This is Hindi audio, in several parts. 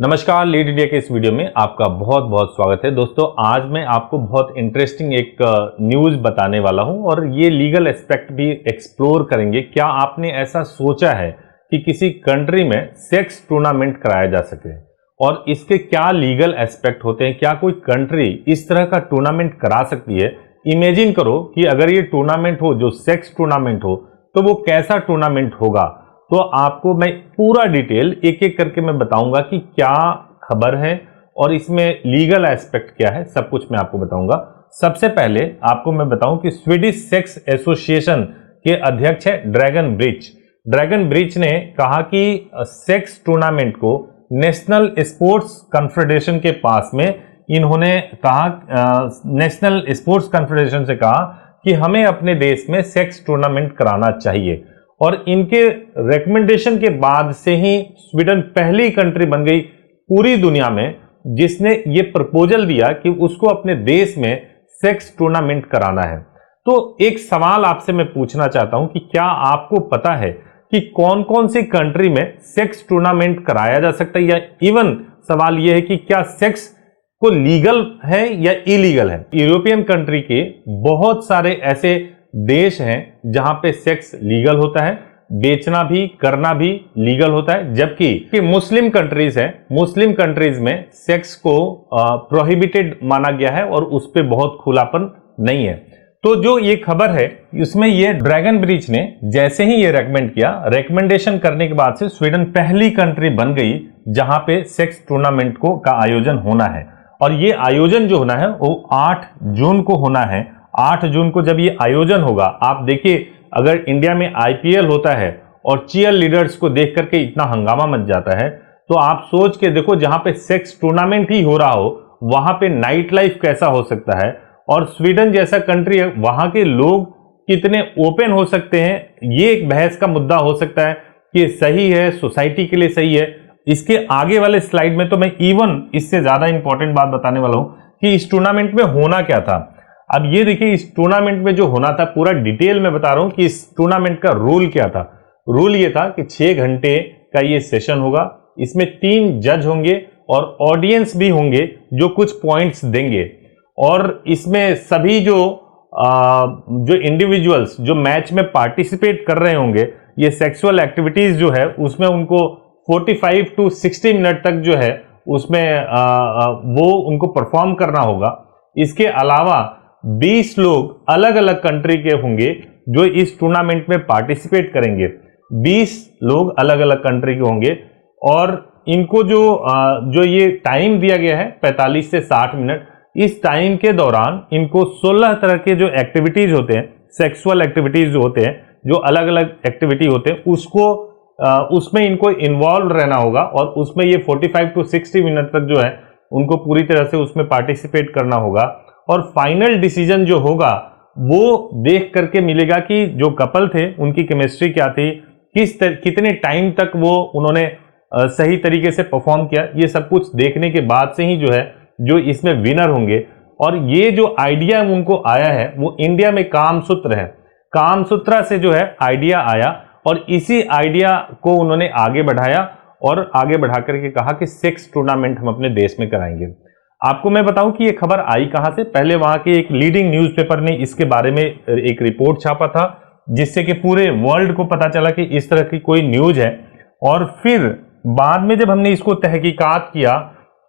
नमस्कार, लीड इंडिया के इस वीडियो में आपका बहुत बहुत स्वागत है। दोस्तों, आज मैं आपको बहुत इंटरेस्टिंग एक न्यूज़ बताने वाला हूं और ये लीगल एस्पेक्ट भी एक्सप्लोर करेंगे। क्या आपने ऐसा सोचा है कि किसी कंट्री में सेक्स टूर्नामेंट कराया जा सके और इसके क्या लीगल एस्पेक्ट होते हैं? क्या कोई कंट्री इस तरह का टूर्नामेंट करा सकती है? इमेजिन करो कि अगर ये टूर्नामेंट हो, जो सेक्स टूर्नामेंट हो, तो वो कैसा टूर्नामेंट होगा। तो आपको मैं पूरा डिटेल एक एक करके मैं बताऊंगा कि क्या खबर है और इसमें लीगल एस्पेक्ट क्या है, सब कुछ मैं आपको बताऊंगा। सबसे पहले आपको मैं बताऊं कि स्वीडिश सेक्स एसोसिएशन के अध्यक्ष है ड्रैगन ब्रिज। ड्रैगन ब्रिज ने कहा कि सेक्स टूर्नामेंट को नेशनल स्पोर्ट्स कॉन्फेडरेशन के पास में इन्होंने कहा, नेशनल स्पोर्ट्स कॉन्फेडरेशन से कहा कि हमें अपने देश में सेक्स टूर्नामेंट कराना चाहिए। और इनके रिकमेंडेशन के बाद से ही स्वीडन पहली कंट्री बन गई पूरी दुनिया में जिसने ये प्रपोजल दिया कि उसको अपने देश में सेक्स टूर्नामेंट कराना है। तो एक सवाल आपसे मैं पूछना चाहता हूं कि क्या आपको पता है कि कौन कौन सी कंट्री में सेक्स टूर्नामेंट कराया जा सकता है, या इवन सवाल यह है कि क्या सेक्स को लीगल है या इलीगल है। यूरोपियन कंट्री के बहुत सारे ऐसे देश हैं जहां पे सेक्स लीगल होता है, बेचना भी करना भी लीगल होता है, जबकि मुस्लिम कंट्रीज हैं, मुस्लिम कंट्रीज में सेक्स को प्रोहिबिटेड माना गया है और उस पर बहुत खुलापन नहीं है। तो जो ये खबर है इसमें ये ड्रैगन ब्रिज ने जैसे ही ये रेकमेंड किया, रेकमेंडेशन करने के बाद से स्वीडन पहली कंट्री बन गई जहां पे सेक्स टूर्नामेंट को का आयोजन होना है। और ये आयोजन जो होना है वो 8 जून को होना है। 8 जून को जब ये आयोजन होगा, आप देखिए अगर इंडिया में आईपीएल होता है और चीयर लीडर्स को देख करके इतना हंगामा मच जाता है, तो आप सोच के देखो जहां पे सेक्स टूर्नामेंट ही हो रहा हो वहां पे नाइट लाइफ कैसा हो सकता है। और स्वीडन जैसा कंट्री है, वहां के लोग कितने ओपन हो सकते हैं, ये एक बहस का मुद्दा हो सकता है कि सही है, सोसाइटी के लिए सही है। इसके आगे वाले स्लाइड में तो मैं इवन इससे ज्यादा इंपॉर्टेंट बात बताने वाला हूं कि इस टूर्नामेंट में होना क्या था। अब ये देखिए, इस टूर्नामेंट में जो होना था पूरा डिटेल में बता रहा हूं कि इस टूर्नामेंट का रूल क्या था। रूल ये था कि 6 घंटे का ये सेशन होगा, इसमें 3 जज होंगे और ऑडियंस भी होंगे जो कुछ पॉइंट्स देंगे। और इसमें सभी जो इंडिविजुअल्स जो मैच में पार्टिसिपेट कर रहे होंगे, ये सेक्सुअल एक्टिविटीज जो है उसमें उनको 45 to 60 मिनट तक जो है उसमें वो उनको परफॉर्म करना होगा। इसके अलावा 20 लोग अलग अलग कंट्री के होंगे जो इस टूर्नामेंट में पार्टिसिपेट करेंगे। 20 लोग अलग अलग कंट्री के होंगे और इनको जो ये टाइम दिया गया है 45 से 60 मिनट, इस टाइम के दौरान इनको 16 तरह के जो एक्टिविटीज होते हैं, सेक्सुअल एक्टिविटीज जो होते हैं, जो अलग अलग एक्टिविटी होते हैं, उसमें इनको इन्वॉल्व रहना होगा। और उसमें ये 45 to 60 मिनट तक जो है उनको पूरी तरह से उसमें पार्टिसिपेट करना होगा। और फाइनल डिसीजन जो होगा वो देख करके मिलेगा कि जो कपल थे उनकी केमिस्ट्री क्या थी, कितने टाइम तक वो उन्होंने सही तरीके से परफॉर्म किया। ये सब कुछ देखने के बाद से ही जो है जो इसमें विनर होंगे। और ये जो आइडिया उनको आया है वो इंडिया में कामसूत्र है, कामसूत्रा से जो है आइडिया आया और इसी आइडिया को उन्होंने आगे बढ़ाया और आगे बढ़ा करके कहा कि सेक्स टूर्नामेंट हम अपने देश में कराएंगे। आपको मैं बताऊं कि ये खबर आई कहां से। पहले वहां के एक लीडिंग न्यूज़पेपर ने इसके बारे में एक रिपोर्ट छापा था जिससे कि पूरे वर्ल्ड को पता चला कि इस तरह की कोई न्यूज है। और फिर बाद में जब हमने इसको तहकीकात किया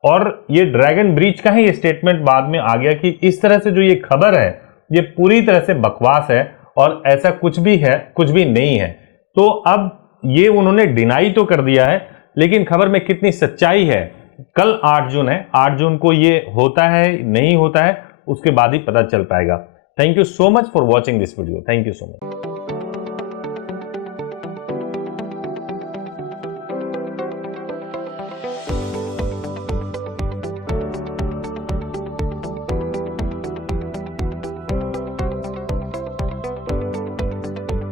और ये ड्रैगन ब्रिज का ही ये स्टेटमेंट बाद में आ गया कि इस तरह से जो ये खबर है ये पूरी तरह से बकवास है और ऐसा कुछ भी है, कुछ भी नहीं है। तो अब ये उन्होंने डिनाई तो कर दिया है, लेकिन खबर में कितनी सच्चाई है कल 8 जून है, 8 जून को ये होता है नहीं होता है उसके बाद ही पता चल पाएगा। Thank you so much for watching this video. Thank you so much.